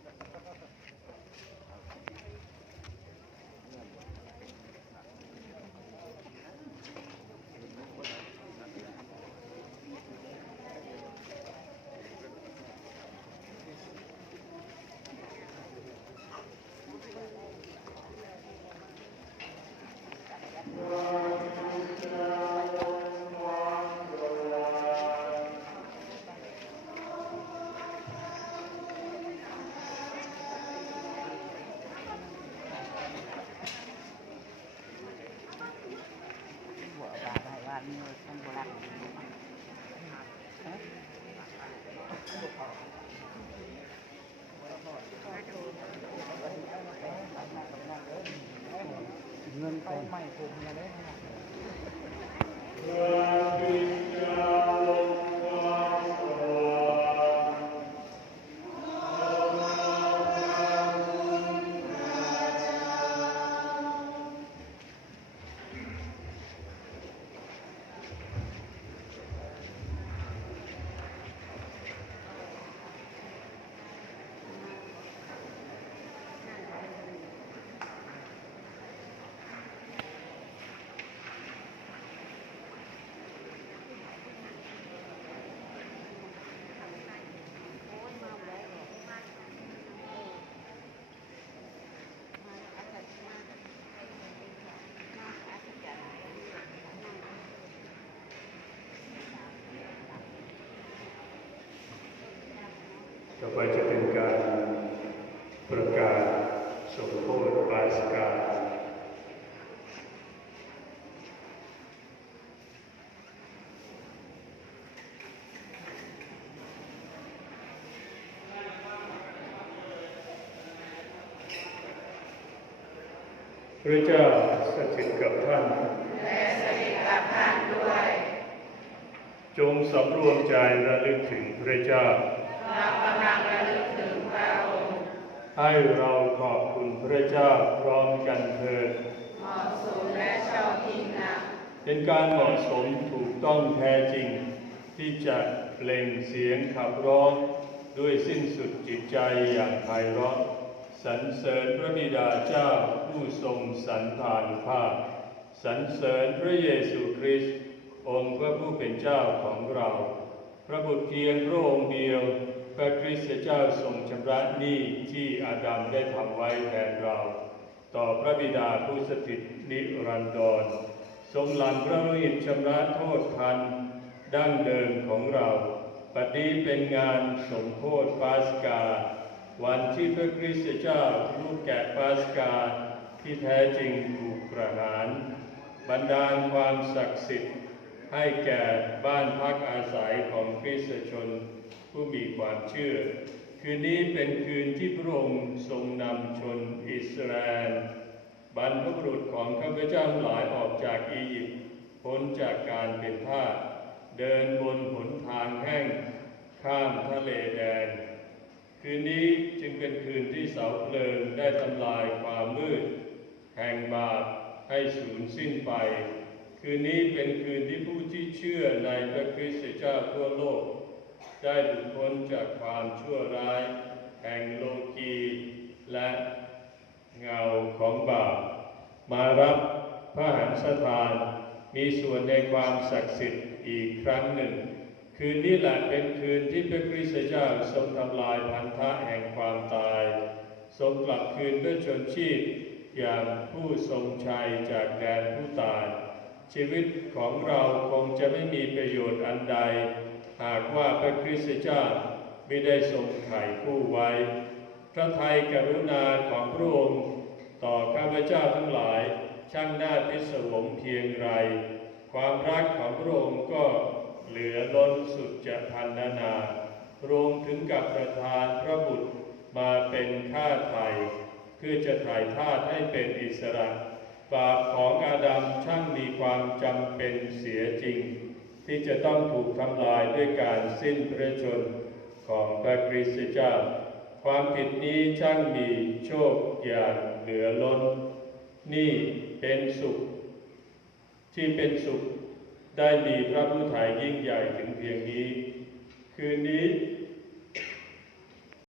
Gracias. เงินไปไม่ผมเนี่เลย ไปจะเป็นการประกาศสมโภชปาสกาพระเจ้าสถิตกับท่านและสถิตกับท่านด้วย จงสำรวมใจระลึกถึงพระเจ้าเรากำลังระลึกถึงพระองค์ ให้เราขอบคุณพระเจ้าพร้อมกันเถิดเหมาะสมและชอบยิ่งนักเป็นการเหมาะสมถูกต้องแท้จริง ที่จะเปล่งเสียงขับร้องด้วยสิ้นสุดจิตใจอย่างไพเราะสรรเสริญพระบิดาเจ้าผู้ทรงสรรพานุภาพสรรเสริญพระเยซูคริสต์องค์พระผู้เป็นเจ้าของเรา พระบุตรเพียงพระองค์เดียวพระคริสต์ เจ้าทรงชำระหนี้ที่อาดัมได้ทำไว้แทนเรา ต่อพระบิดาผู้สถิตนิรันดร ทรงหลั่งพระโลหิตชำระโทษทันดั้งเดิมของเราปัจนี้เป็นงานสมโพธิปาสกา วันที่พระคริสต์เจ้าลูกแกะปาสกา ที่แท้จริงถูกประหาร บรรดาลความศักดิ์สิทธิ์ให้แก่บ้านพักอาศัยของคริสตชน ผู้มีความเชื่อ คืนนี้เป็นคืนที่พระองค์ทรงนำชนอิสราเอลบรรพบุรุษของข้าพเจ้าหลายออกจากอียิปต์พ้นจากการเป็นทาสเดินบนหนทางแห้ง ข้ามทะเลแดน คืนนี้จึงเป็นคืนที่เสาเพลิงได้ทำลายความมืด แห่งบาปให้สูญสิ้นไป คืนนี้เป็นคืนที่ผู้ที่เชื่อในพระคริสต์เจ้าทั่วโลก ได้หลุดพ้นจากความชั่วร้าย แห่งโลกีและเงาของบาปมารับพระหันสถานมีส่วนในความศักดิ์สิทธิ์อีกครั้งหนึ่ง คืนนี้แหละเป็นคืนที่พระคริสต์เจ้าทรงทำลายพันธะแห่งความตาย ทรงกลับคืนพระชนชีพอย่างผู้ทรงชัยจากแดนผู้ตาย ชีวิตของเราคงจะไม่มีประโยชน์อันใดากว่าพระคริสต์เจ้าไม่ได้ทรงไถ่ผู้ไว้ พระทัยกรุณาของพระองค์ต่อข้าพเจ้าทั้งหลายช่างน่าพิศวงเพียงไร ความรักของพระองค์ก็เหลือล้นสุดจะพันนานาพระองค์ถึงกับประทานพระบุตรมาเป็นข้าไถ่เพื่อจะถ่ายทาสให้เป็นอิสระบาปของอาดัมช่างมีความจำเป็นเสียจริง ที่จะต้องถูกทำลายด้วยการสิ้นพระชนของพระคริสต์เจ้า ความผิดนี้ช่างมีโชคอย่างเหลือล้น นี่เป็นสุข ที่เป็นสุขได้มีพระผู้ถ่ายยิ่งใหญ่ถึงเพียงนี้ คืนนี้